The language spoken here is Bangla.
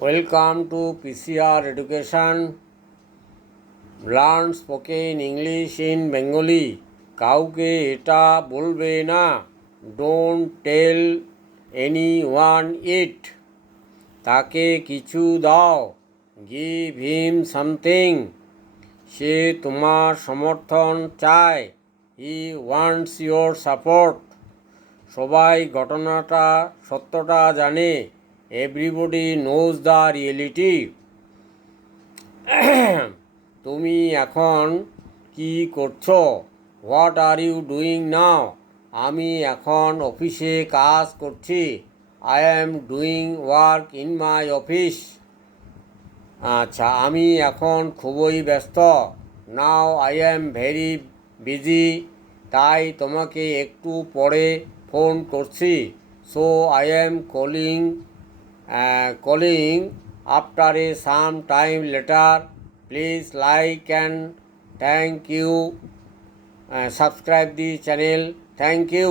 Welcome to PCR Education. Learn spoken English in Bengali. কাউকে এটা বলবে না। Don't tell anyone it. তাকে কিছু দাও। Give him something. সে তোমার সমর্থন চায়। He wants your support. সবাই সত্যটা জানে। Everybody knows the reality. তুমি এখন কি করছো? What are you doing now? আমি এখন অফিসে কাজ করছি। I am doing work in my office. আচ্ছা, আমি এখন খুবই ব্যস্ত। Now I am very busy. তাই তোমাকে একটু পরে ফোন করছি। So I am calling after some time later. Please like and thank you. Subscribe the channel. Thank you.